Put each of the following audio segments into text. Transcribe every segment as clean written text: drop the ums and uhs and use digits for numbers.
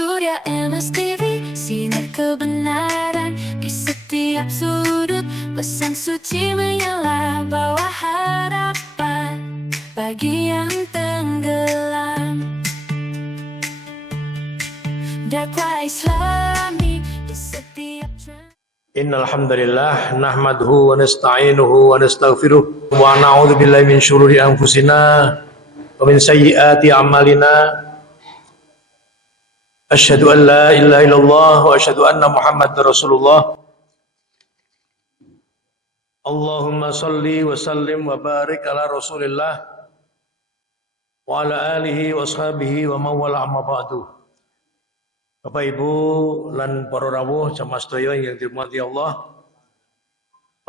Surya MSTV, sinar kebenaran di setiap sudut. Pesan suci menyala, bawa harapan bagi yang tenggelam. Dakwah Islami di setiap Innal hamdalillah nahmaduhu wa nasta'inuhu wa nastaghfiruh wa na'udzu billahi min syururi anfusina wa min sayyiati a'malina. Asyhadu an la ilaha illallah wa asyhadu anna Muhammadar Rasulullah. Allahumma shalli wa sallim wa barik ala Rasulillah wa ala alihi wa ashabihi wa mawala amma ba'du. Bapak Ibu lan para rawuh jamaah sedaya yang dirahmati Allah.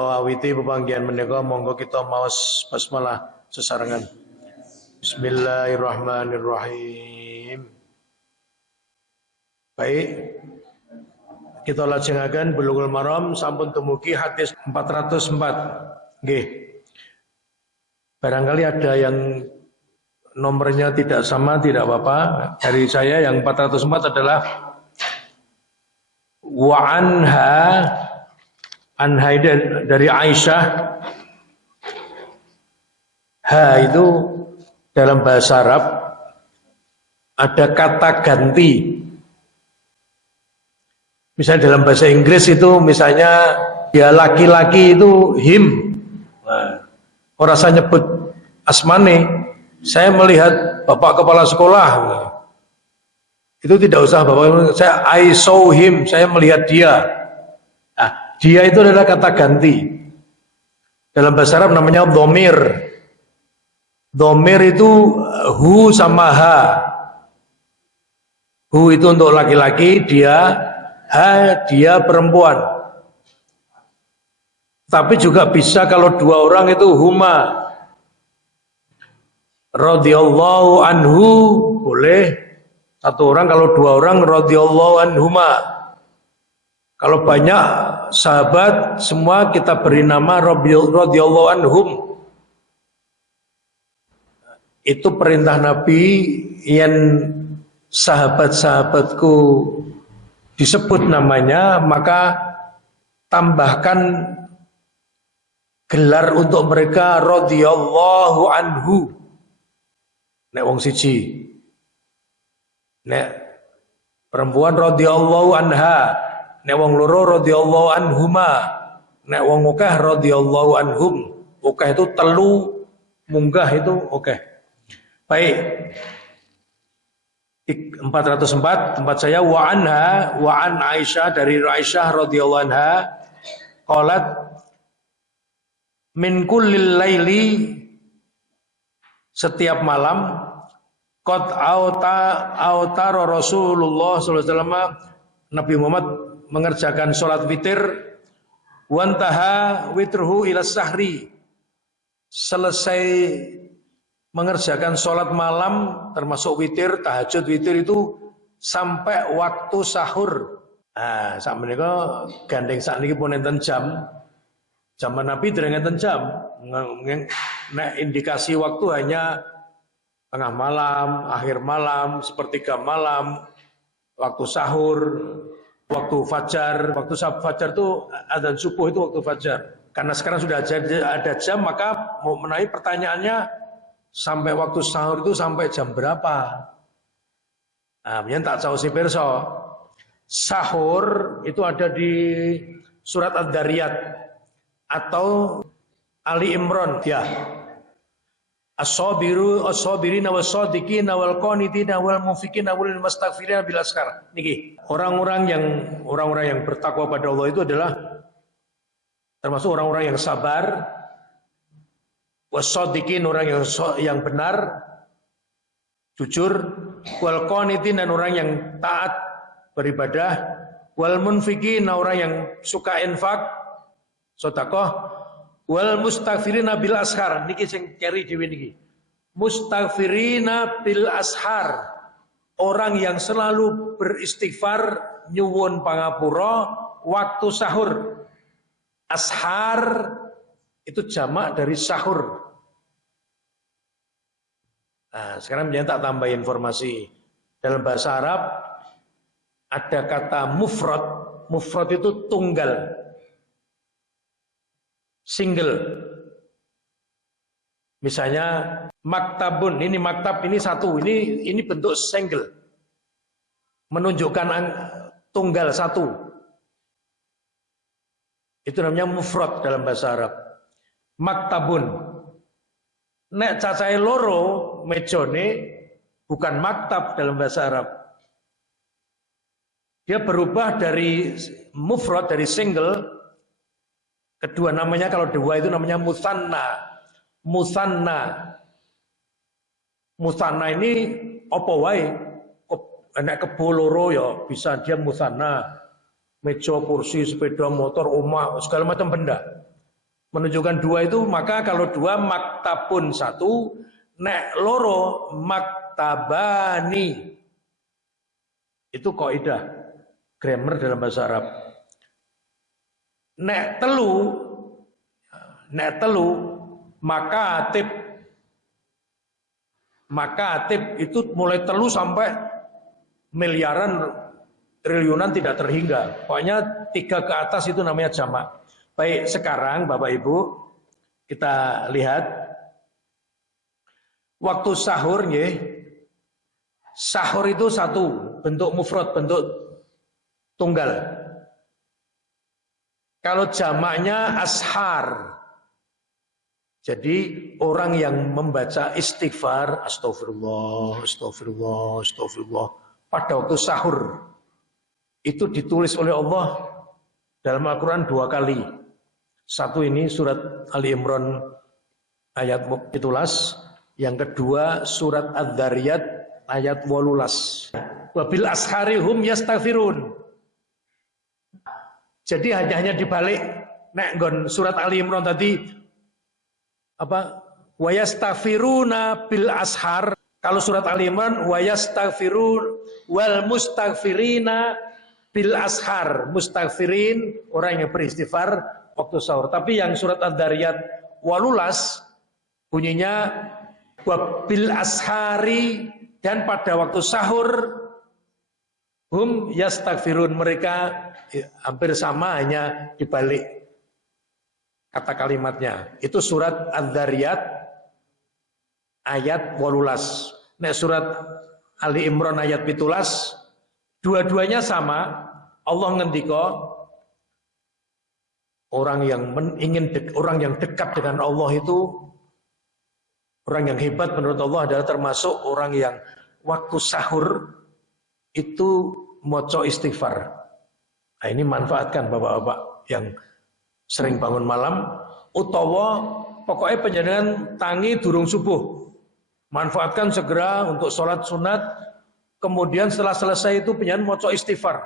Awiti pepanggihan menika monggo kita maos basmalah sesarengan. Bismillahirrahmanirrahim. Baik, kita lajengaken Bulughul Maram sampun tumugi hadis 404. Nggih. Barangkali ada yang nomornya tidak sama, tidak apa-apa. Dari saya yang 404 adalah wa anha dari Aisyah. Ha itu dalam bahasa Arab ada kata ganti. Misalnya dalam bahasa Inggris itu misalnya ya laki-laki itu him. Nah, orang saya nyebut asmane, saya melihat bapak kepala sekolah. Itu tidak usah bapak, saya I saw him, saya melihat dia. Nah, dia itu adalah kata ganti. Dalam bahasa Arab namanya dhamir. Dhamir itu hu sama ha. Hu itu untuk laki-laki, dia, ha dia perempuan. Tapi juga bisa kalau dua orang itu huma. Radhiyallahu anhu boleh satu orang, kalau dua orang radhiyallahu anhuma. Kalau banyak sahabat semua kita beri nama radhiyallahu anhum. Itu perintah Nabi yang sahabat-sahabatku disebut namanya, maka tambahkan gelar untuk mereka radhiyallahu anhu. Nek wong siji, nek perempuan radhiyallahu anha, nek wong loro radhiyallahu anhuma, nek wong akeh radhiyallahu anhum. Akeh itu telu, munggah itu akeh. Baik. 404 tempat saya wa anha wa an Aisyah dari Aisyah radhiyallahu anha qalat min kullil laili, setiap malam qad autara Rasulullah sallallahu alaihi wasallam, Nabi Muhammad mengerjakan salat witir, wantaha witruhu ila sahri, selesai mengerjakan salat malam termasuk witir, tahajud witir itu sampai waktu sahur. Nah, sak menika gandeng sakniki pun enten jam. Zaman Nabi dereng enten jam. Nek indikasi waktu hanya tengah malam, akhir malam, sepertiga malam, waktu sahur, waktu fajar. Waktu fajar itu adzan subuh itu waktu fajar. Karena sekarang sudah ada jam, maka mau menaik pertanyaannya sampai waktu sahur itu sampai jam berapa? Nah, yang tak tahu si perso. Sahur itu ada di surat Ad-Dariyat atau Ali Imran, ya. As-sabirina was-shadiqina wal qanitina wal mufiqina wal mustaghfirina bil askar. Niki, orang-orang yang bertakwa pada Allah itu adalah termasuk orang-orang yang sabar, was-shadiqin orang yang benar, jujur, wal qanitin dan orang yang taat beribadah, wal munfiqin orang yang suka infak, sedekah, wal mustaghfirina bil ashar. Niki sing keri dhewe niki. Mustaghfirina bil ashar, orang yang selalu beristighfar nyuwun pangapura waktu sahur. Ashar itu jamak dari sahur. Nah, sekarang tak tambah informasi. Dalam bahasa Arab ada kata mufrad. Mufrad itu tunggal, single. Misalnya maktabun, ini maktab ini satu, ini bentuk single, menunjukkan tunggal satu. Itu namanya mufrad dalam bahasa Arab. Maktabun, nek cacahe loro mejone bukan maktab dalam bahasa Arab. Dia berubah dari mufrad, dari single, kedua namanya kalau dua itu namanya musanna. Musanna ini apa wae, nek kebo loro ya bisa dia musanna, meja, kursi, sepeda motor, omah, segala macam benda. Menunjukkan dua itu, maka kalau dua maktabun satu, nek loro maktabani. Itu kaidah grammar dalam bahasa Arab. Nek telu maka atib itu mulai telu sampai miliaran, triliunan tidak terhingga. Pokoknya 3 ke atas itu namanya jamak. Baik, sekarang Bapak Ibu kita lihat waktu sahur nggih. Sahur itu satu, bentuk mufrad, bentuk tunggal. Kalau jamaknya ashar. Jadi orang yang membaca istighfar, astagfirullah, astagfirullah, astagfirullah, pada waktu sahur, itu ditulis oleh Allah dalam Al-Quran 2 kali. Satu ini surat Ali Imran ayat 17, yang kedua surat Adz-Dzariyat ayat 18. Wabil ashari hum yastaghfirun. Jadi hanya dibalik, nek nggon surat Ali Imran tadi, apa wayastaghfiruna bil ashar. Kalau surat Ali Imran wayastaghfirun wal mustaghfirina bil ashar. Mustaghfirin orang yang beristighfar waktu sahur. Tapi yang surat Adz-Dzariyat 18 bunyinya wabil ashari, dan pada waktu sahur hum yastaghfirun, mereka hampir sama, hanya dibalik kata kalimatnya. Itu surat Adz-Dzariyat ayat 18. Nek surat Ali Imran ayat 17, dua-duanya sama. Allah ngendika orang yang orang yang dekat dengan Allah itu, orang yang hebat menurut Allah adalah termasuk orang yang waktu sahur itu maca istighfar. Nah, ini manfaatkan bapak-bapak yang sering bangun malam, utawa pokoknya panjenengan tangi durung subuh, manfaatkan segera untuk sholat sunat, kemudian setelah selesai itu panjenengan maca istighfar.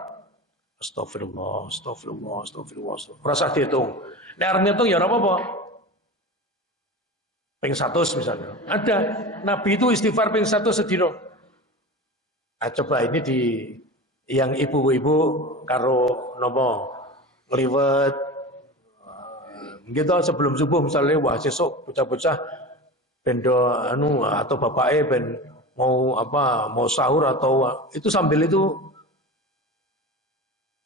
Astagfirullah, astagfirullah, astagfirullah. Rasa dihitung. Nek arep ngitung ya ora apa-apa. Ping 100 misalnya. Ada Nabi itu istighfar ping 1 sedina. Nah, coba ini di yang ibu-ibu karo nopo ngliwet gitu sebelum subuh misalnya, wah sesuk bocah-bocah bendo atau bapaknya ben mau sahur atau itu, sambil itu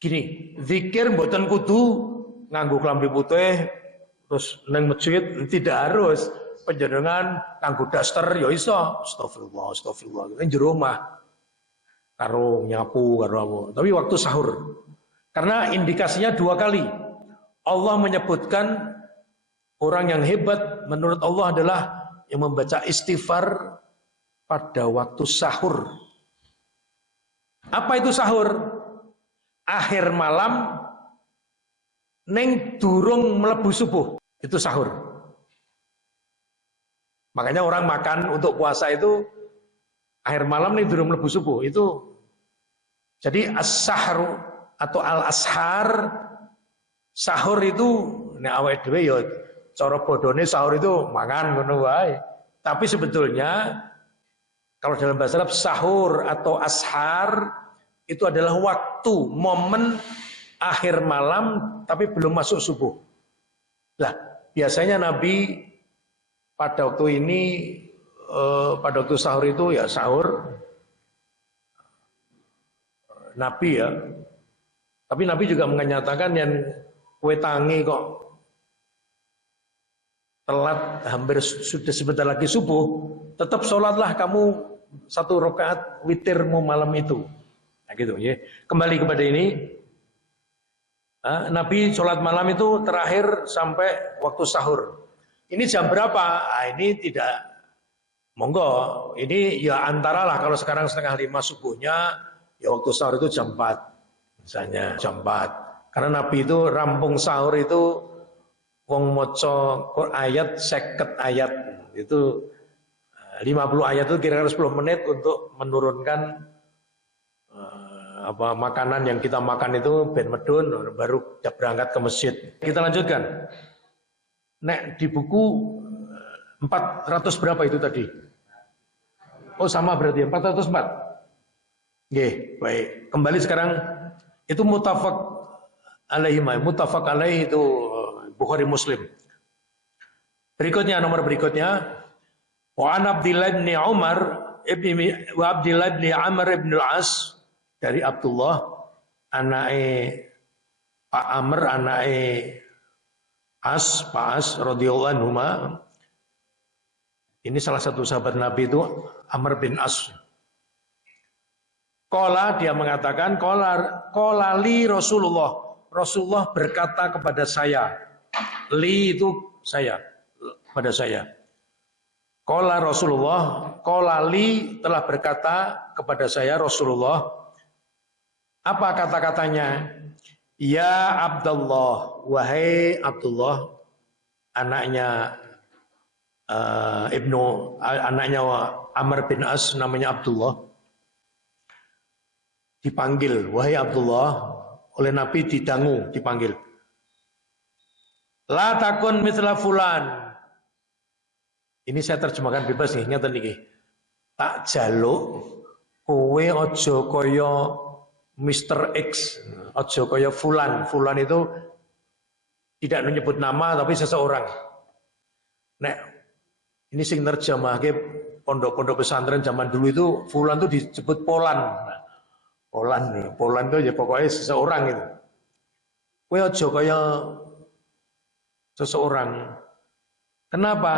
gini, zikir mboten kudu nganggo klambi putih terus nang masjid, tidak harus. Panjenengan nganggo daster ya iso, astagfirullah, astagfirullah ning jero omah karo nyapu karo apa. Tapi waktu sahur, karena indikasinya 2 kali. Allah menyebutkan orang yang hebat menurut Allah adalah yang membaca istighfar pada waktu sahur. Apa itu sahur? Akhir malam neng durung melebu subuh, itu sahur. Makanya orang makan untuk puasa itu akhir malam nih durung melebu subuh itu. Jadi as-sahru atau al-ashar, sahur itu nek awake dhewe ya cara bodone sahur itu mangan ngono wae. Tapi sebetulnya kalau dalam bahasa Arab sahur atau ashar itu adalah waktu, momen akhir malam tapi belum masuk subuh. Lah, biasanya Nabi pada waktu ini pada waktu sahur itu ya sahur. Nabi ya. Tapi Nabi juga menyatakan yang kue tangi kok telat hampir sudah sebentar lagi subuh, tetap sholatlah kamu 1 rakaat witirmu malam itu. Nah gitu ya. Kembali kepada ini, Nabi sholat malam itu terakhir sampai waktu sahur. Ini jam berapa? Ini tidak, monggo. Ini ya antara lah, kalau sekarang 4:30 subuhnya, ya waktu sahur itu jam 4. Misalnya jam 4. Karena Nabi itu rampung sahur itu wong maca ayat 50 ayat. Itu 50 ayat itu kira-kira 10 menit untuk menurunkan makanan yang kita makan itu ben medun baru berangkat ke masjid. Kita lanjutkan. Nek di buku 400 berapa itu tadi? Oh sama berarti 404. Nggih, baik. Kembali sekarang itu muttafaq alaihi, muttafaq alaihi itu Bukhari Muslim. Berikutnya, nomor berikutnya, wa an Abdillah bin Umar wa Abdillah bin Amr bin Al-As, dari Abdullah anake Pak Amr anake Pak As radhiyallahu anhu. Ini salah satu sahabat Nabi itu Amr bin As. Qala, dia mengatakan, qala li Rasulullah berkata kepada saya. Li itu saya, kepada saya. Qala Rasulullah, qala li telah berkata kepada saya Rasulullah. Apa kata-katanya? Ya Abdullah, wahai Abdullah, anaknya anaknya Amr bin As, namanya Abdullah. Dipanggil, wahai Abdullah, oleh Nabi didangu, dipanggil. La takun mithla fulan. Ini saya terjemahkan bebas nih, ngeten iki. Tak jaluk kowe aja kaya Mr. X, aja kaya fulan. Fulan itu tidak menyebut nama tapi seseorang. Nek ini sing nerjemahke pondok-pondok pesantren zaman dulu itu fulan itu disebut Polan. Polan nih, Polan itu ya pokoknya seseorang itu. Kowe aja kaya seseorang. Kenapa?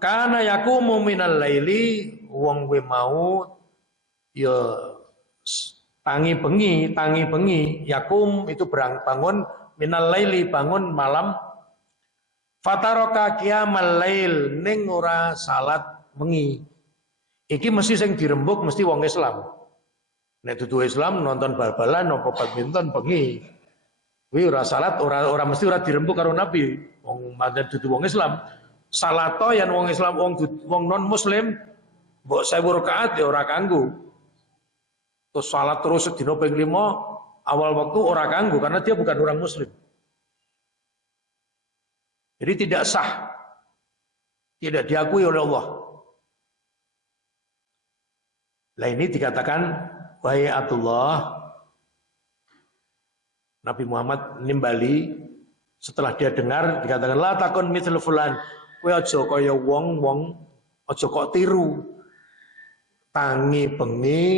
Karena yakumu minal laili, wong kowe mau ya tangi bengi, yakum itu bangun minal laili, bangun malam. Fataraka qiyamal lail, ning ora salat bengi. Iki mesti sing dirembuk mesti wong Islam. Nek dudu Islam nonton bal-balan apa badminton bengi. Kuwi ora salat, ora mesti ora dirembuk karo Nabi. Wong manten dudu wong Islam. Salato yen wong Islam wong non muslim mbok 1000 rakaat ya ora kanggo. Terus salat terus sedina ping 5 awal waktu ora kanggo karena dia bukan orang muslim. Jadi tidak sah. Tidak diakui oleh Allah. Lah ini dikatakan wahai Abdullah, Nabi Muhammad nimbali setelah dia dengar dikatakan la takun mithlu fulan, kowe aja kaya wong aja kok tiru tangi bengi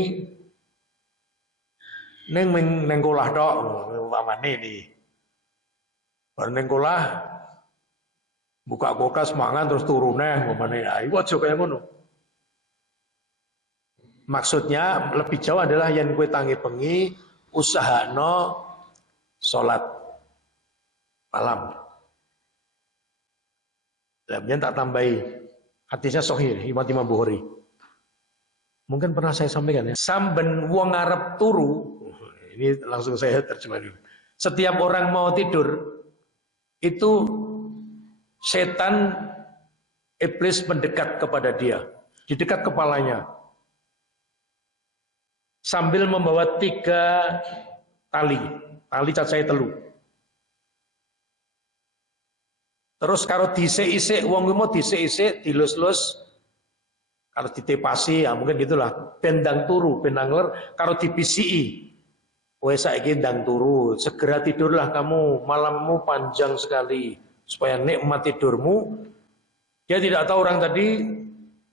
ning kolah tok umpamane iki. Bar ning kolah buka kulkas mangan terus turu neh umpamane, iku aja kaya ngono. Maksudnya lebih jauh adalah yang kue tangi bengi usahano sholat malam. Kemudian tak tambahi hadisnya sahih Imam Bukhari. Mungkin pernah saya sampaikan ya. Samben wong arep turu, ini langsung saya terjemahkan. Setiap orang mau tidur itu setan iblis mendekat kepada dia, di dekat kepalanya. Sambil membawa 3 tali cacai telu. Terus kalau disik-isik, wong mau disik-isik, dilus-lus, kalau ditepasi, ya mungkin gitulah, bendang turu, bendang ler, kalau dipisii, kowe saiki ndang turu, segera tidurlah kamu, malammu panjang sekali, supaya nikmat tidurmu. Dia tidak tahu orang tadi,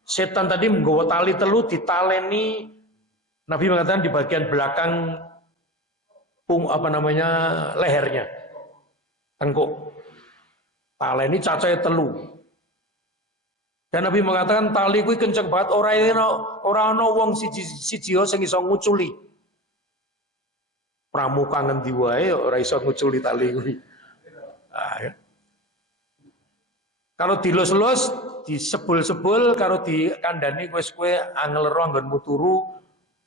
setan tadi menggawa tali telu, ditaleni. Nabi mengatakan di bagian belakang lehernya, tengkuk. Taleni cacahe telu. Dan Nabi mengatakan tali kuwi kenceng banget, ora ana wong siji sing iso nguculi. Pramuka ngendi wae ora iso nguculi tali kuwi. Nah, ya. Kalau dilus-lus, disebul-sebul, kalau dikandani wis kowe angel ro anggonmu turu,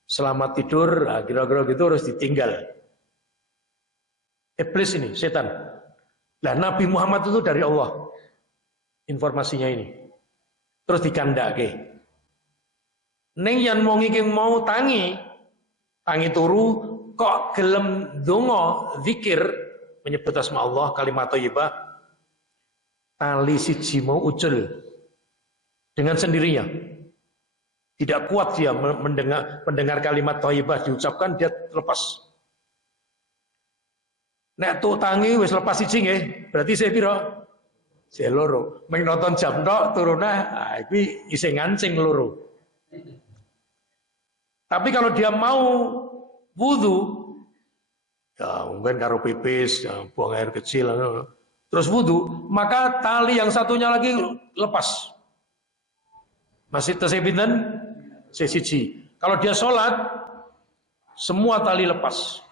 selamat tidur, nah, kira-kira gitu harus ditinggal. Iblis ini, setan. Nah, Nabi Muhammad itu dari Allah. Informasinya ini. Terus dikandake. Ning yen wong iki mau tangi turu, kok gelem donga, zikir, menyebut asma Allah, kalimat thayyibah, tali siji mau ucul dengan sendirinya. Tidak kuat dia mendengar kalimat thayyibah diucapkan, dia lepas. Nek tuk tangi wis lepas siji nggih, berarti saya pira? Saya loro. Meng nonton jam tok turunah, iki isih ngancing loro. Tapi kalau dia mau wudu, ya mungkin karo pipis, ya, buang air kecil, terus wudu, maka tali yang satunya lagi lepas. Masih tesih pinten? Siji. Kalau dia sholat, semua tali lepas.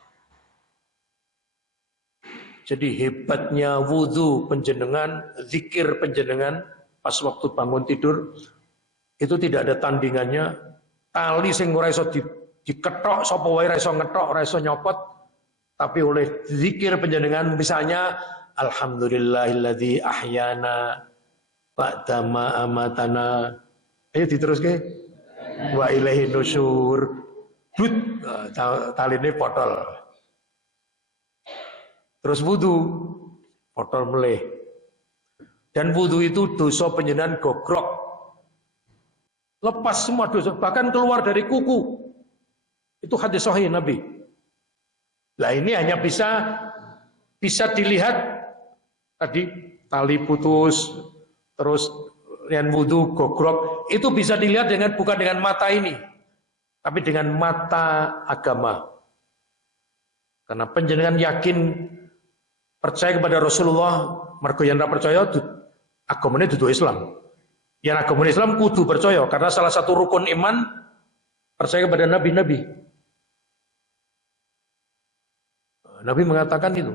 Jadi hebatnya wudu penjenengan, zikir penjenengan pas waktu bangun tidur itu tidak ada tandingannya. Tali sing ora iso diketok, sapa wae ora iso ngetok, ora iso nyopot, tapi oleh zikir penjenengan misalnya alhamdulillahilladzi ahyana ba'da ma amatana. Ayo diteruske. Wa ilaihi nusyur. Taline potol. Terus wudu, potol meleh. Dan wudu itu dosa penjenengan gogrok. Lepas semua dosa, bahkan keluar dari kuku. Itu hadis sahih Nabi. Nah ini hanya bisa dilihat tadi tali putus, terus yang wudu gogrok, itu bisa dilihat bukan dengan mata ini, tapi dengan mata agama. Karena penjenengan yakin percaya kepada Rasulullah, mergo yen ora percaya agamane dudu Islam. Yang agama Islam kudu percaya karena salah satu rukun iman percaya kepada nabi-nabi. Nabi mengatakan itu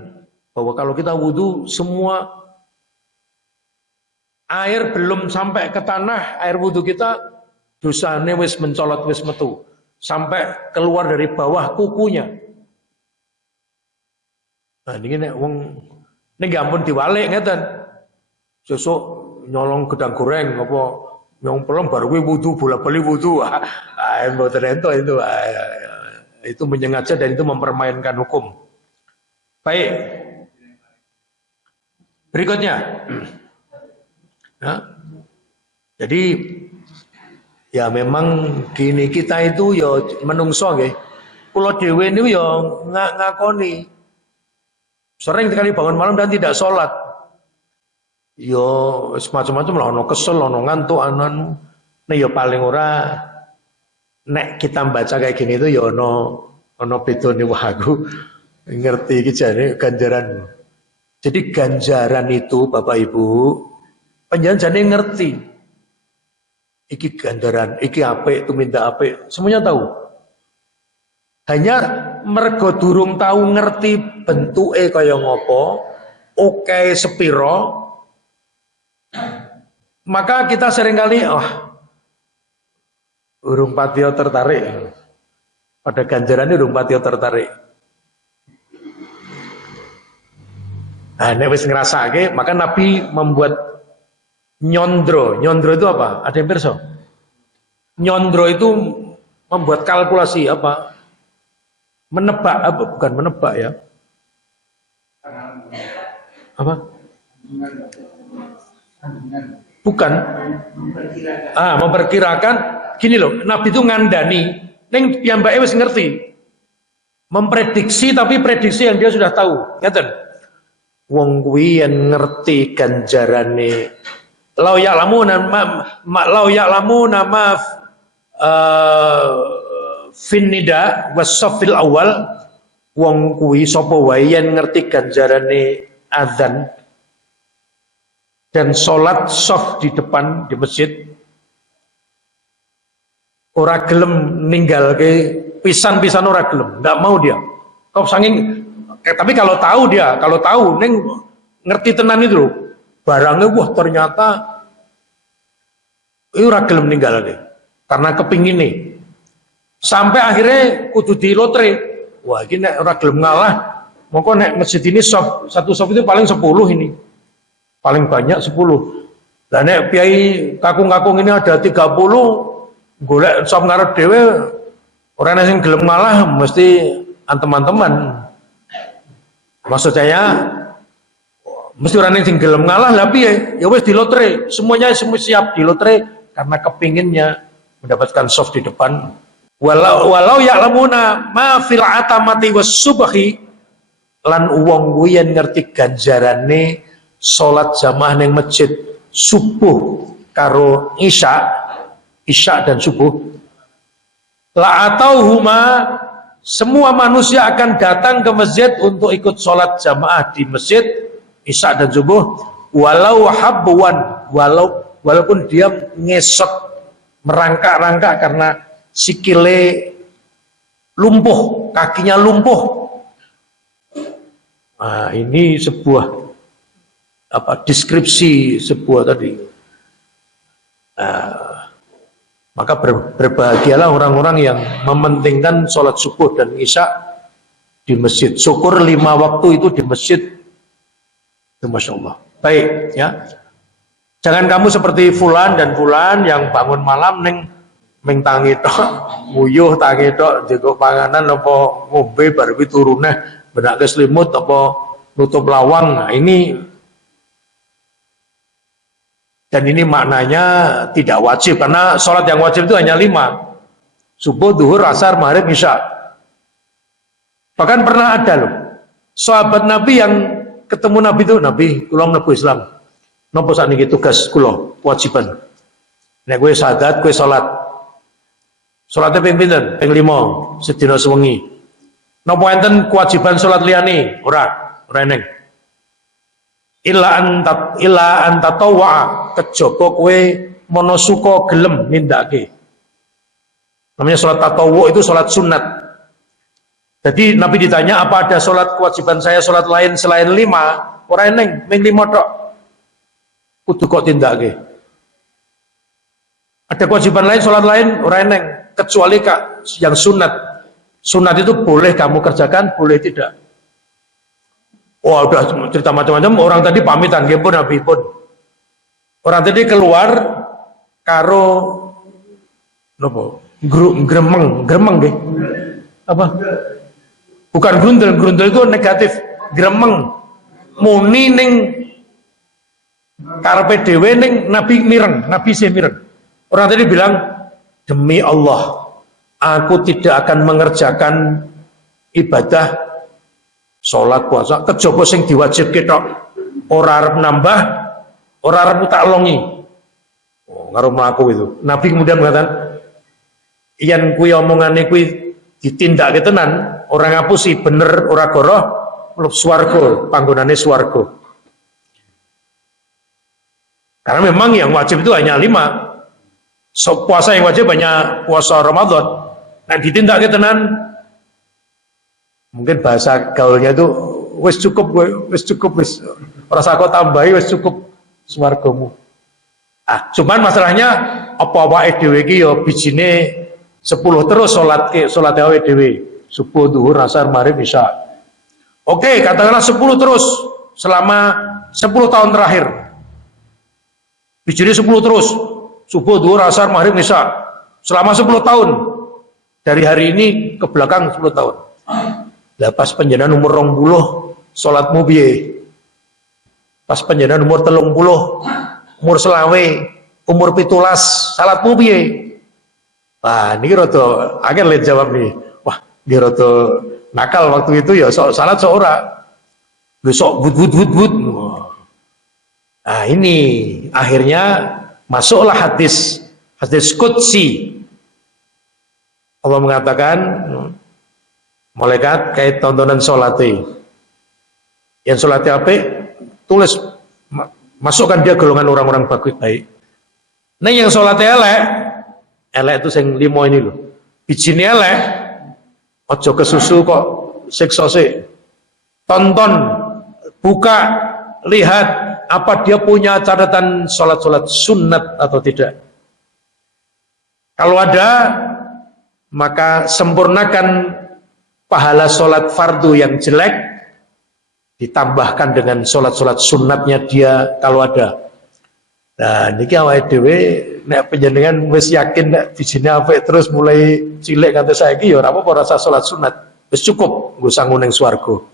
bahwa kalau kita wudu semua air belum sampai ke tanah, air wudu kita dosane wis mencolot wis metu sampai keluar dari bawah kukunya. Nah ini nek wong nek ampun diwalik ngeten. Sesuk nyolong gedang goreng apa nyong pelem baru kuwi wudu bola-bali wudu. Mboten ento itu. Itu menyengaja dan itu mempermainkan hukum. Baik. Berikutnya. Nah, jadi ya memang gini kita itu ya menungso nggih. Kula dhewe niku ya ngakoni sering sekali bangun malam dan tidak sholat. Yo semacam-macam lah, ono kesel, ono ngantuk, anan. Nek yo paling ora nek kita baca kayak gini itu yo ono bedone wah aku ngerti iki jane ganjaran. Jadi ganjaran itu Bapak Ibu panjenengan ngerti. Iki ganjaran, iki apik, tumindak apik, semuanya tahu. Hanya mergo durung tahu ngerti bentuke kaya ngopo, oke sepiro, maka kita seringkali urung patio tertarik pada ganjaran urung patio tertarik. Nah, nek wis ngrasake, maka Nabi membuat nyondro. Nyondro itu apa? Ada yang pirsa? Nyondro itu membuat kalkulasi apa? Menebak apa? Bukan menebak ya. Apa? Bukan. Memperkirakan. Gini loh, Nabi itu ngandani. Neng piyambake wis ngerti. Memprediksi tapi prediksi yang dia sudah tahu. Ngeten. Wong kuwi yen ngerti ganjarane. Lau ya'lamuna ma finnida wasafil awal wong kuwi sapa wae yen ngerti ganjarane azan dan sholat soft di depan di masjid, ora gelem ninggalke pisan-pisan, ora gelem, nggak mau dia. Kau saking tapi kalau tahu neng ngerti tenan itu loh, barangnya wah ternyata itu ora gelem ninggalke karena kepingin nih. Sampai akhirnya kudu di lotre. Wah, ini nek ora gelem ngalah, mongko nek masjid ini satu shop itu paling 10 ini. Paling banyak 10. Lah nek piai kakung-kakung ini ada 30, golek shop ngarep dhewe ora ana sing gelem ngalah mesti teman-teman. Maksud saya mesti ora ana sing gelem ngalah, lah piye? Ya wis di lotre, semuanya semua siap di lotre karena kepinginnya mendapatkan soft di depan. Walau ya'lamuna ma fil atamati was subhi, lan wong kuwi yen ngerti ganjarane salat jamaah ning masjid subuh karo isya dan subuh, la atauhuma, semua manusia akan datang ke masjid untuk ikut salat jamaah di masjid isya dan subuh, walau habwan, walaupun dia ngesot merangkak-rangkak karena sikile lumpuh, kakinya lumpuh. Nah, ini sebuah deskripsi sebuah tadi. Maka berbahagialah orang-orang yang mementingkan sholat subuh dan isya di masjid. Syukur 5 waktu itu di masjid. Itu Masya Allah. Baik, ya. Jangan kamu seperti fulan dan fulan yang bangun malam ming tangi tok, nguyuh tangi tok, jago panganan apa ngombe bar kuwi turune benake selimut apa nutup lawang. Nah, ini maknanya tidak wajib, karena sholat yang wajib itu hanya 5. Subuh, duhur, asar, maghrib, isya. Bahkan pernah ada loh sahabat Nabi yang ketemu Nabi itu, Nabi kula mlebu Islam. Napa sakniki tugas kula kewajiban. Nek kowe syahadat, kowe salat. Salatnya ping pinten? Ping 5 sedina sewengi. Napa enten kewajiban salat liyane? Ora eneng. Illa anta tawwa, kejaba kowe monosuka gelem nindakake. Namanya salat tatawwu, itu salat sunat. Jadi Nabi ditanya, apa ada salat kewajiban saya salat lain selain 5? Ora eneng, ming 5 tok. Kudu kok tindakake. Ada kewajiban lain salat lain ora eneng, kecuali yang sunat. Sunat itu boleh kamu kerjakan, boleh tidak. Wah, udah cerita macam-macam. Orang tadi pamitan, dia pun Nabi pun. Orang tadi keluar karo nopo? Gremeng nggih. Apa? Bukan grundel itu negatif. Gremeng. Muni ning karepe dhewe ning Nabi mireng, Nabi sih mireng. Orang tadi bilang, demi Allah, aku tidak akan mengerjakan ibadah sholat puasa kejaba sing diwajibke tok, ora arep nambah, ora arep tak longi. Oh, karo mlaku itu. Nabi kemudian mengatakan, yen kuwi omongane kuwi ditindakke tenan, ora ngapusi bener ora goroh, mlebu swarga, panggonane swarga. Karena memang yang wajib itu hanya 5. Puasa yang wajib hanya puasa Ramadan. Nah, ditindakke tenan, mungkin bahasa gaulnya itu wis cukup wis ora usah kok tambahi, wis cukup swargamu. Cuman masalahnya apa awake dhewe iki ya bijine 10 terus salat awake dhewe, subuh, duhur, asar, maghrib, isya. Oke, katakanlah 10 terus selama 10 tahun terakhir. Bijine 10 terus, subuh, duhur, asar, maghrib, isya. Selama 10 tahun. Dari hari ini ke belakang 10 tahun. Lah pas panjenengan umur 20, salatmu piye? Pas panjenengan umur 30, umur selawe, umur 17, salatmu piye? Wah, ini rada angel le jawab nih. Wah, dia rada nakal waktu itu ya, salat seorang. Besok but. Nah, ini akhirnya masuklah hadis qudsi. Allah mengatakan, Malaikat kayak tontonan sholatnya. Yang sholatnya apa? Tulis, masukkan dia golongan orang-orang baik. Nah yang sholatnya elek itu yang 5 ini loh. Bijine elek, ojo kesusu kok siksa sih. Tonton, buka, lihat apa dia punya catatan sholat sunat atau tidak. Kalau ada, maka sempurnakan pahala sholat fardu yang jelek, ditambahkan dengan sholat sunatnya dia kalau ada. Nah, niki awake dhewe nek panjenengan wis yakin nek bijine apik terus mulai cilik nganti saiki ya ora apa-apa rasa salat sunat. Wis cukup nggo sangu ning swarga.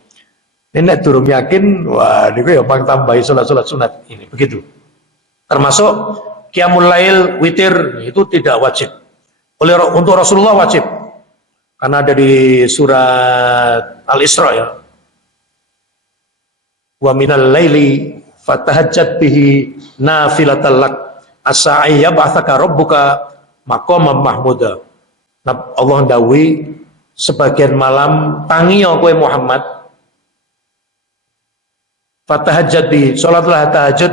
Nek durung yakin, wah niku ya pang tambahi salat sunat ini begitu. Termasuk qiyamul lail, witir itu tidak wajib. Untuk Rasulullah wajib. Karena ada di surat Al-Isra ya. Wa minal laili fatahajjat bihi nafilatan lak asa ayyab'atsaka rabbuka maqaman mahmuda. Allah ndawi sebagian malam tangiyo kowe Muhammad fatahajjat bihi, salatlah tahajud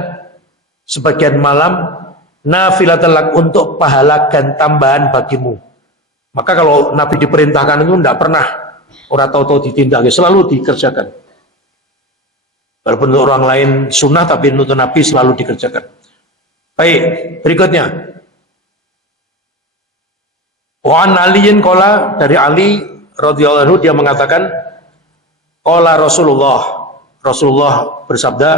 sebagian malam nafilatan lak untuk pahala dan tambahan bagimu. Maka kalau Nabi diperintahkan itu tidak pernah orang tahu-tahu ditindakkan, selalu dikerjakan. Walaupun untuk orang lain sunnah, tapi untuk Nabi selalu dikerjakan. Baik, berikutnya. Wa'an aliyin kola, dari Ali radhiyallahu anhu dia mengatakan, kola Rasulullah bersabda,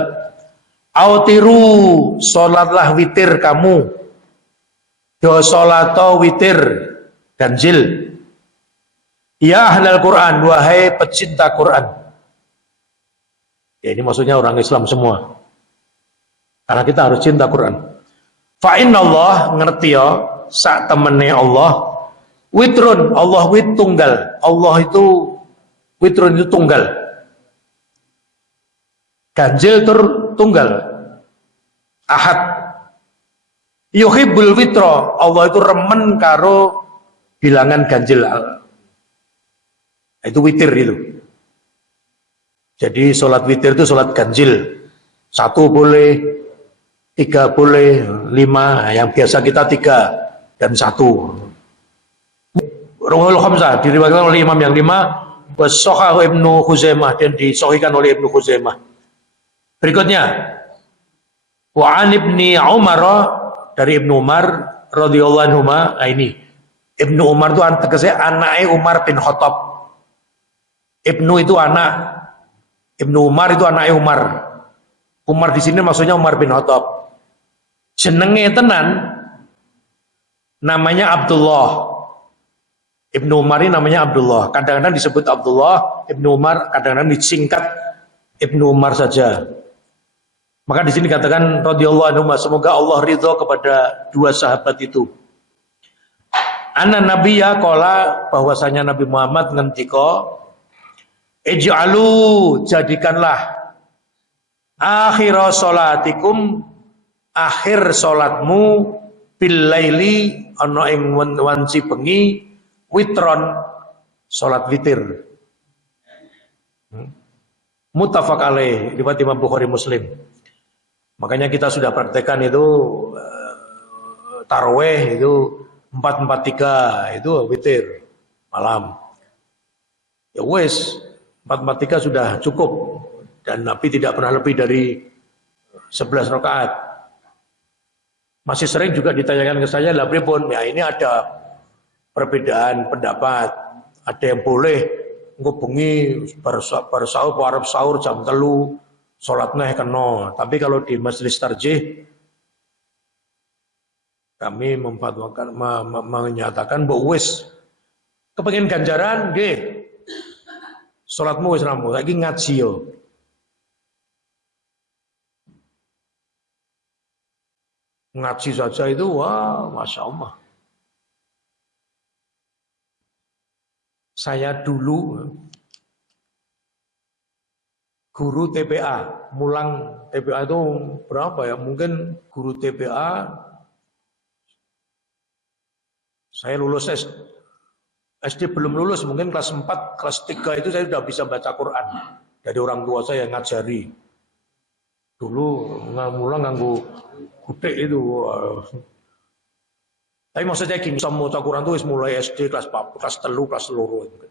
autiru, sholatlah witir kamu, do sholato witir, ganjil. Ya ahlal Quran, wahai pecinta Quran. Ya, ini maksudnya orang Islam semua. Karena kita harus cinta Quran. Fa inna Allah ngerti ya, sak temene Allah, witrun, Allah wit tunggal. Allah itu witrun itu tunggal. Ganjil tur tunggal. Ahad. Yuhibbul witro, Allah itu remen karo bilangan ganjil. Itu witir itu. Jadi sholat witir itu sholat ganjil. 1 boleh, 3 boleh, 5. Yang biasa kita 3 dan 1. Ruhul Khamsah diriwayatkan oleh imam yang 5. Wassohahu Ibnu Khuzaimah dan disohikan oleh Ibnu Khuzaimah. Berikutnya. Wa'an ibni Umar dari Ibnu Umar radhiyallahu anhu. Nah ini Ibnu Umar itu tegasnya anaknya Umar bin Khattab. Ibnu itu anak. Ibnu Umar itu anaknya Umar. Umar di sini maksudnya Umar bin Khattab. Jenenge tenan namanya Abdullah. Ibnu Umar ini namanya Abdullah. Kadang-kadang disebut Abdullah, Ibnu Umar, kadang-kadang disingkat Ibnu Umar saja. Maka di sini katakan radhiyallahu anhu, semoga Allah ridho kepada 2 sahabat itu. Anna nabiyya qala, bahwasanya Nabi Muhammad ngendika, ij'alu, jadikanlah akhir salatikum, akhir salatmu bil laili ana ing wanci bengi witron, salat witir. Muttafaq alaih, riwayat Imam Bukhari Muslim. Makanya kita sudah praktekkan itu tarawih itu 4-4-3 itu witir malam. Ya wes 4-4-3 sudah cukup dan Nabi tidak pernah lebih dari 11 rakaat. Masih sering juga ditanyakan ke saya, lah pripun? Ya ini ada perbedaan pendapat. Ada yang boleh engko bengi bar sahur arep sahur jam 3 salat neh kena. Tapi kalau di majelis tarjih kami memfatwakan menyatakan bahwa wis kepengin ganjaran nggih. Salatmu wis rampung, saiki ngaji yo. Ngaji saja itu wah, Masya Allah. Saya dulu guru TPA, mulang TPA itu berapa ya? Mungkin guru TPA saya lulus SD belum lulus, mungkin kelas 4, kelas 3 itu saya sudah bisa baca Quran. Dari orang tua saya yang ngajari. Dulu mulang nganggo kutik itu. Tapi maksudnya gini, bisa baca Quran itu mulai SD kelas 4, kelas 3, kelas 4.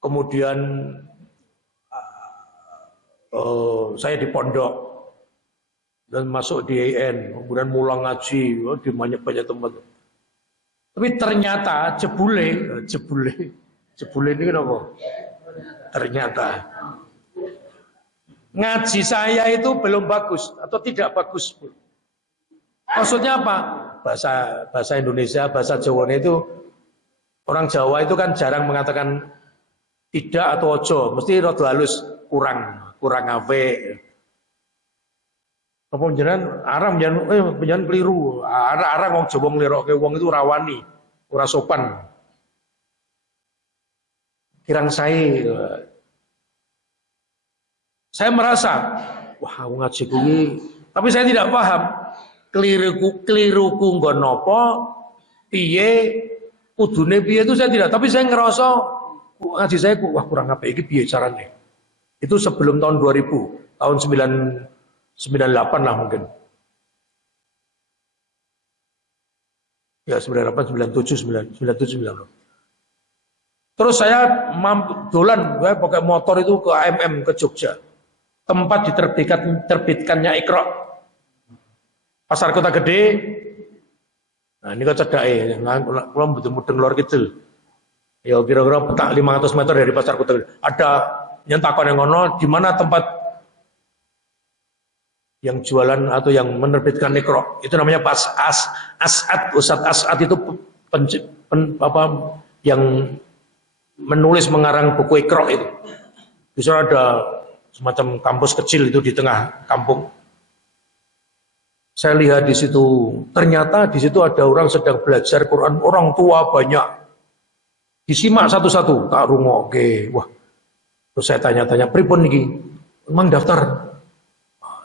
Kemudian saya di pondok dan masuk di IN, kemudian mulang ngaji di banyak tempat. Tapi ternyata jebule ini kenapa? Ternyata ngaji saya itu belum bagus atau tidak bagus. Maksudnya apa? Bahasa Indonesia, bahasa Jawa itu orang Jawa itu kan jarang mengatakan tidak atau ojo, mesti rada halus, kurang apik. Apa jenengan arang jenengan keliru. Arang wong Jawa nglirokke wong itu rawani, ora sopan. Kirang sae. Saya merasa, wah ngaji kuwi, tapi saya tidak paham keliruku nggon napa, piye, kudune piye itu saya tidak, tapi saya ngerasa ngaji saya wah kurang apik iki piye carane. Itu sebelum tahun 2000, tahun 98 lah mungkin. Ya 98, 97, 90. Terus saya dolan pakai motor itu ke AMM ke Jogja. Tempat diterbitkannya Iqra. Pasar Kota Gede. Nah ini kok cedake, kalau mudeng luar kecil. Ya kira-kira petak 500 meter dari Pasar Kota Gede. Ada yang takon yang ngono, di mana tempat yang jualan atau yang menerbitkan Iqra. Itu namanya Pak As'ad. Ustadz As'ad itu yang menulis mengarang buku Iqra itu. Di sana ada semacam kampus kecil itu di tengah kampung. Saya lihat di situ, ternyata di situ ada orang sedang belajar Quran, orang tua banyak. Disimak satu-satu, tak rungokke. Wah. Terus saya tanya-tanya, pripun niki? Emang daftar?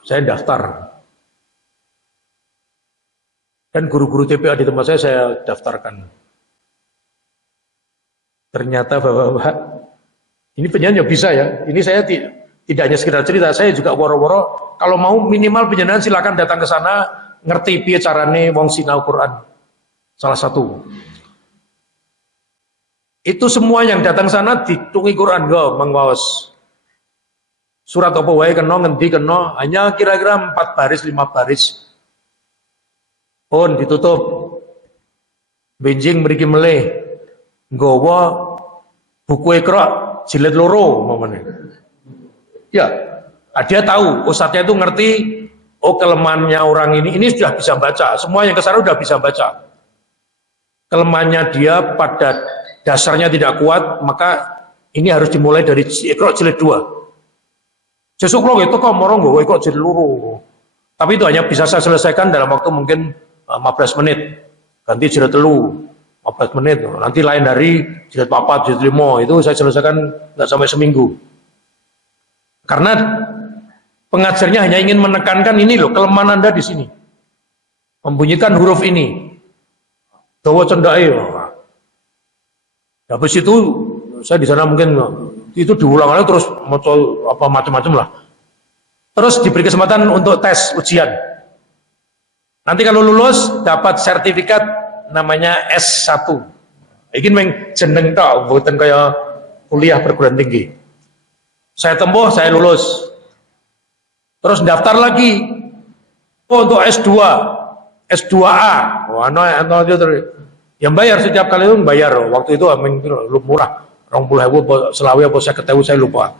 Saya daftar. Dan guru-guru TPA di tempat saya daftarkan. Ternyata bapak-bapak, ini penyanyi bisa ya. Ini saya tidak hanya sekedar cerita, saya juga woro-woro. Kalau mau minimal penyanyi silakan datang ke sana, ngerti piye carane wong sinau Quran. Salah satu. Itu semua yang datang sana ditungi Quran go, mengwaos. Surat apa wae kena ngendi kena, hanya kira-kira 4 baris 5 baris. Pun ditutup. Benjing mriki meleh. Nggawa buku Iqra jilid 2 mamane. Ya, dia tahu, ustadznya itu ngerti, oh kelemahannya orang ini sudah bisa baca, semua yang kesana sudah bisa baca. Kelemahannya dia pada dasarnya tidak kuat, maka ini harus dimulai dari Iqra jilid 2. Sesuk lo itu kok morong gue Iqra jilid 2. Tapi itu hanya bisa saya selesaikan dalam waktu mungkin 15 menit. Ganti jilid 3, 15 menit. Nanti lain hari jilid 4, jilid 5, itu saya selesaikan nggak sampai seminggu. Karena pengajarnya hanya ingin menekankan ini loh, kelemahan Anda di sini. Membunyikan huruf ini. Dawa cendake. Habis itu saya di sana mungkin itu diulang lagi terus apa macam-macam lah. Terus diberi kesempatan untuk tes ujian. Nanti kalau lulus dapat sertifikat namanya S1. Iki meng jeneng tok, mboten kaya kuliah perguruan tinggi. Saya tempuh, saya lulus. Terus daftar lagi. Oh, untuk S2, S2A. Wah, yang bayar setiap kali itu bayar. Waktu itu murah. 20.000 selawi apa 50.000 saya lupa.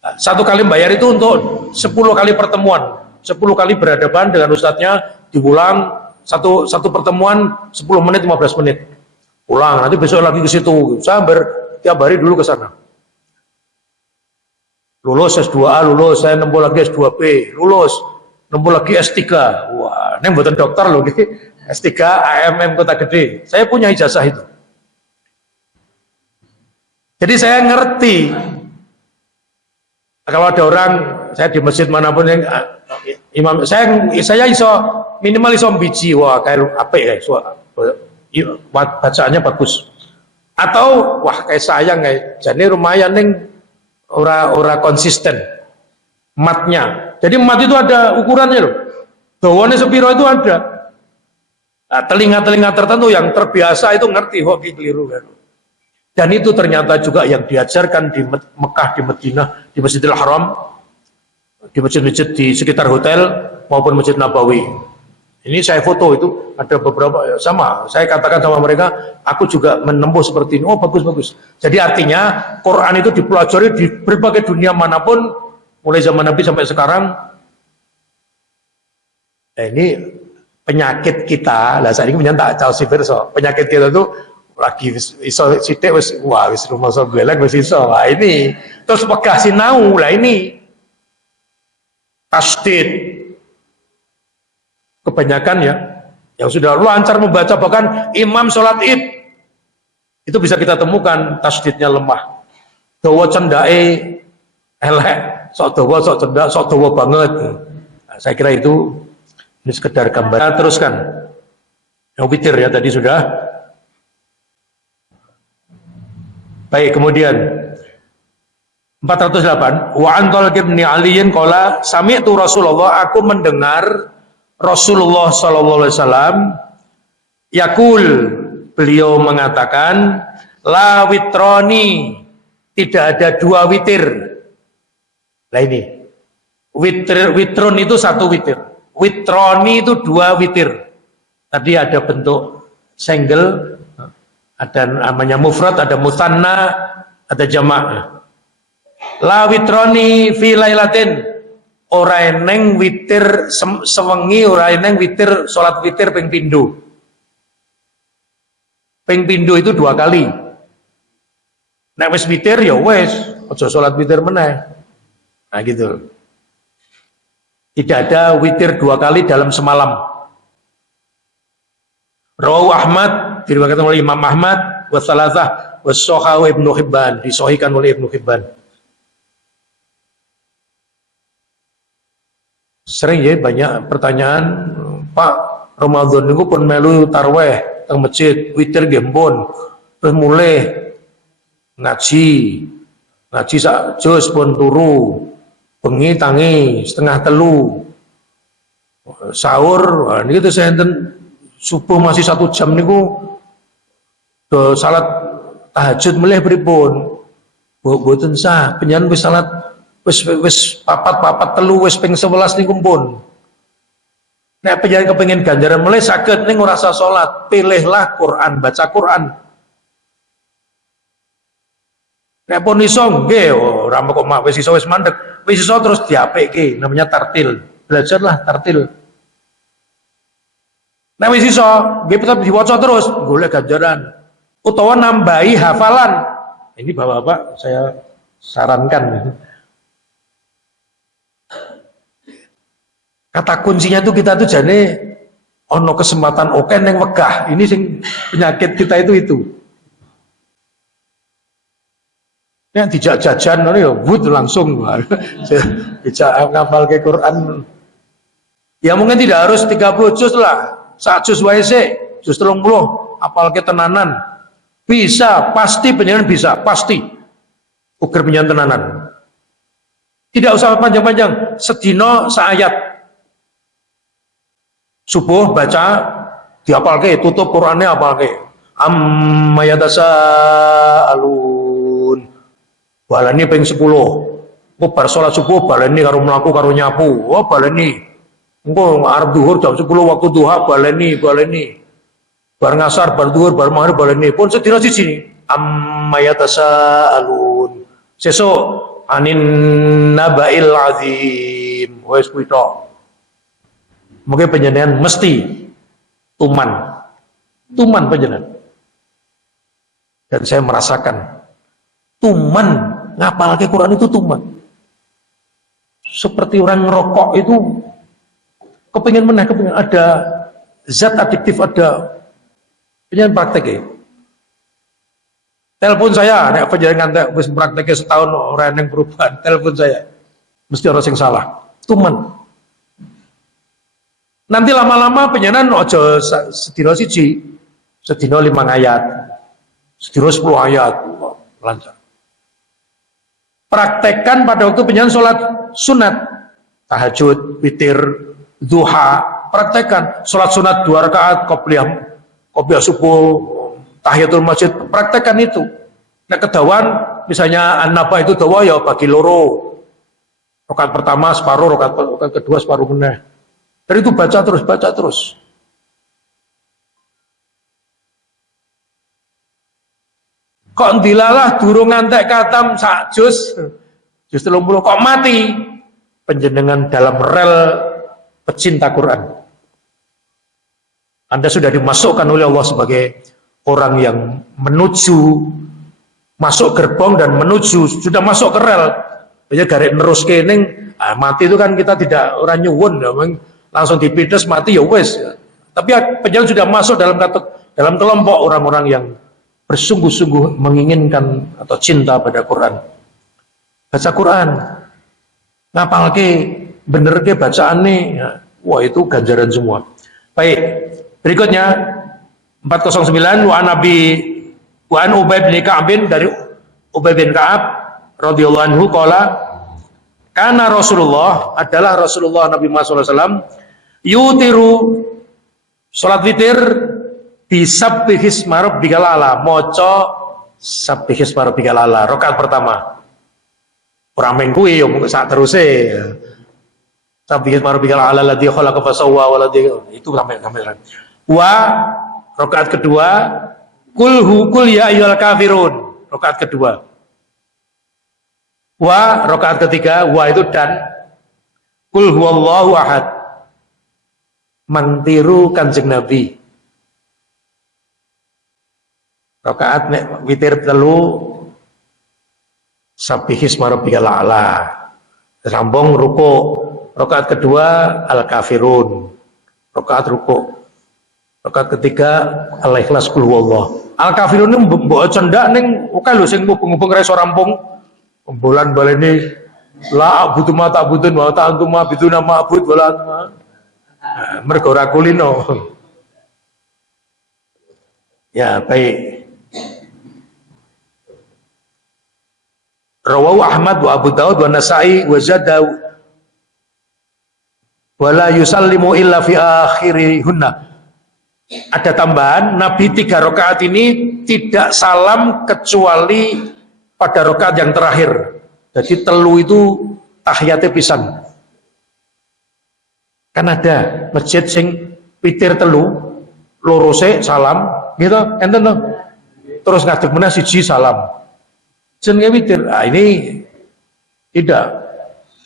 Nah, satu kali bayar itu untuk 10 kali pertemuan. 10 kali berhadapan dengan ustadznya, diulang satu pertemuan 10 menit 15 menit. Pulang, nanti besok lagi ke situ. Saya hampir tiap hari dulu ke sana. Lulus S2A, lulus, saya nempuh lagi S2B, lulus, nempuh lagi S3. Wah, ini buatan dokter loh, S3 AMM Kota Gede. Saya punya ijazah itu. Jadi saya ngerti, kalau ada orang, saya di masjid manapun yang imam, saya iso minimal iso biji, wah kayak apa ya, bacaannya bagus. Atau wah kayak sayang kayak jadi lumayan ning ora konsisten matnya. Jadi mat itu ada ukurannya loh. Dawane sepiro itu ada. Nah, telinga-telinga tertentu yang terbiasa itu ngerti kok keliru kan. Dan itu ternyata juga yang diajarkan di Mekah, di Madinah, di Masjidil Haram, di masjid-masjid di sekitar hotel maupun Masjid Nabawi. Ini saya foto itu ada beberapa sama. Saya katakan sama mereka, aku juga menempuh seperti ini. Oh bagus-bagus. Jadi artinya Quran itu dipelajari di berbagai dunia manapun, mulai zaman Nabi sampai sekarang. Nah, ini penyakit kita. Lah saat ini menyentak caos verso. Penyakit kita itu lagi iso sithik wis wah wis rumangsa golek wis iso. Wah ini terus pegah sinau. Lah ini tasdid. Kebanyakan ya yang sudah lancar membaca, bahkan imam sholat id itu bisa kita temukan tasdidnya lemah, dawa cendake elek, sok dawa sok cendak sok dawa banget. Nah, saya kira itu ini sekedar gambar. Nah, teruskan yang witir ya tadi sudah. Baik, kemudian 408 wa an Talq bin Aliyin qala sami'tu Rasulullah, aku mendengar Rasulullah sallallahu alaihi wasallam yaqul, beliau mengatakan la witroni, tidak ada dua witir. Lah ini witron itu satu witir, witroni itu dua witir. Tadi ada bentuk single, ada namanya mufrad, ada musanna, ada jamak. La witroni fi lailatin, ora eneng witir sewengi, ora eneng witir salat witir ping pindho. Ping pindho itu dua kali. Nek wis witir ya wis, aja salat witir meneh. Nah gitu. Tidak ada witir dua kali dalam semalam. Rawahu Ahmad, diriwayatkan oleh Imam Ahmad, wa Salasah, wa Shahahu Ibnu Hibban, disahihkan oleh Ibnu Hibban. Sering ya banyak pertanyaan, Pak, Ramadan itu pun melu tarweh teng masjid, witir gembon, terus mulai ngaji sak juz pun turu, bengi tangi setengah telu, sahur, ini kita senten subuh masih 1 jam niku do salat tahajud mulai pripun, mboten sah, penyan wis salat wis papat telu wis ping 11 niku pun. Nek pengen kepengin ganjaran mulai saged ning ora usah salat, pilihlah Quran, baca Quran. Nek pun iso nggih ora kok mak wis iso wis mandek, wis iso terus diapekke, namanya tartil. Belajarlah tartil. Nek wis iso nggih tetep diwaca terus, golek ganjaran utawa nambahi hafalan. Ini Bapak-bapak saya sarankan. Kata kuncinya itu kita tuh jane ono kesempatan oke neng Mekah. Ini sing penyakit kita itu. Yang dijak jajan ya wud langsung dijak ngapal ke Quran. Ya mungkin tidak harus 30 juz lah. 1 juz wae sik, juz 30 apal ke tenanan. Bisa, pasti penyanyi bisa, pasti. Uger penyanyi tenanan. Tidak usah panjang-panjang, sedino saayat. Subuh baca dihafalke, tutup Qur'ane hafalke. Amma yatasaalun. Baleni ping 10. Engko bar salat subuh baleni karo mlaku karo nyapu. Oh baleni. Engko arep zuhur jam 10 waktu duha baleni. Bar ngasar, bar zuhur, bar maghrib baleni. Pun sedina siji. Amma yatasaalun. Sesuk anin nabail azim. Wis kuwi tok. Mungkin penjenengan mesti tuman penjenengan. Dan saya merasakan tuman ngapal ke Quran itu tuman. Seperti orang ngerokok itu kepingin ada zat adiktif, ada penjenengan praktek ya. Telepon saya, nek penjenengan wis prakteknya setahun orang yang perubahan, telepon saya. Mesti orang yang salah. Tuman. Nanti lama-lama penyenan ojo sedino siji, sedino 5 ayat, Sediro 10 ayat, lancar. Praktekkan pada waktu penjalan sholat sunat, tahajud, witir, duha, praktekkan. Sholat sunat 2 rakaat, qobliyah subuh, tahiyatul masjid, praktekkan itu. Nek kedawan, misalnya an-naba itu dawa ya bagi loro. Rakaat pertama separuh, rakaat kedua separuh meneh. Dan itu baca terus. Kok dilalah durung ngantek katam sak juz 30 kok mati penjenengan dalam rel pecinta Quran. Anda sudah dimasukkan oleh Allah sebagai orang yang menuju masuk gerbong dan menuju sudah masuk ke rel. Banyak garik nerus kening, mati itu kan kita tidak orang nyuwun, langsung dipides mati ya wes. Tapi penjalan sudah masuk dalam kelompok orang-orang yang bersungguh-sungguh menginginkan atau cinta pada Quran. Baca Quran, ngapal ke, bener ke bacaan nih, wah itu ganjaran semua. Baik, berikutnya 409 wa an Ubay bin Ka'ab dari Ubay bin Ka'ab radhiyallahu anhu qala kana Rasulullah adalah Rasulullah Nabi Muhammad SAW yutiru salat witir bisabbihis marabbikal a'la, maca sabbihis marabbikal a'la rakaat pertama. Ora men kuwi yo mung sak teruse. Sabbihis marabbikal a'la ladzi khalaqa fasawwa wa ladzi itu sampai. Wa rakaat kedua kul ya ayyuhal kafirun, rakaat kedua. Wa rakaat ketiga wa itu dan kul huwallahu ahad. Mangtiru Kanjeng Nabi. Rakaat nek witir telu sabbihis marabbikal a'la. Sambung ruku. Rakaat kedua al-kafirun. Rakaat ruku. Rakaat ketiga al-ikhlas qul huwallah. Al-kafirun mbok cendak ning oke lho sing mubeng-mubeng reso rampung. Bulan baleni la abudu ma ta'budun wa ta'antum ma biduna ma'bud wala mergo ora kulino. Ya, baik. Rawahu Ahmad wa Abu Daud wa Nasa'i wa Zadaw wa la yusallimu illa fi akhirihunna. Ada tambahan, Nabi 3 rakaat ini tidak salam kecuali pada rakaat yang terakhir. Jadi telu itu tahiyate pisan. Kan ada masjid sing witir telu, lorose salam, gitu, enten tuh. Terus ngadeg meneh siji salam. Jenenge witir. Nah, ini tidak.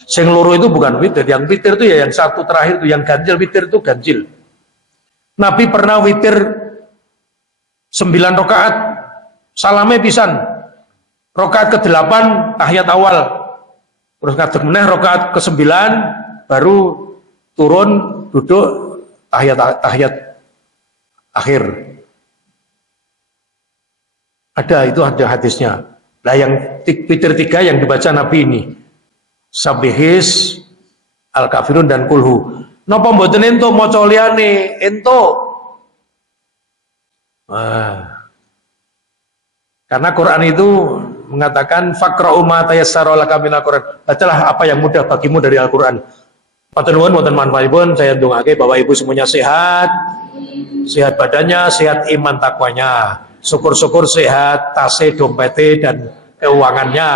Sing loro itu bukan witir. Yang witir itu ya yang satu terakhir itu, yang ganjil witir itu ganjil. Nabi pernah witir 9 rakaat, salame pisan. Rakaat ke-8 tahiyat awal. Terus ngadeg meneh rakaat ke-9 baru turun duduk tahiyat akhir. Itu ada hadisnya. Nah yang witir 3 yang dibaca Nabi ini Sabbihis, Al-Kafirun dan Kulhu. Napa mboten ento maca liyane? Ento. Karena Quran itu mengatakan faqra'u ma tayassara laka minal Quran. Bacalah apa yang mudah bagimu dari Al-Qur'an. Matur nuwun wonten manfaatipun, saya ndongake Bapak Ibu semuanya sehat. Sehat badannya, sehat iman takwanya. Syukur-syukur sehat tase dompete dan keuangannya.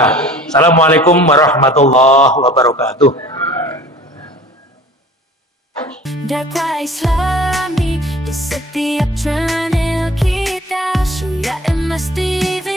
Assalamualaikum warahmatullahi wabarakatuh. Dakwah Islami di setiap channel kita, Surya Mas TV.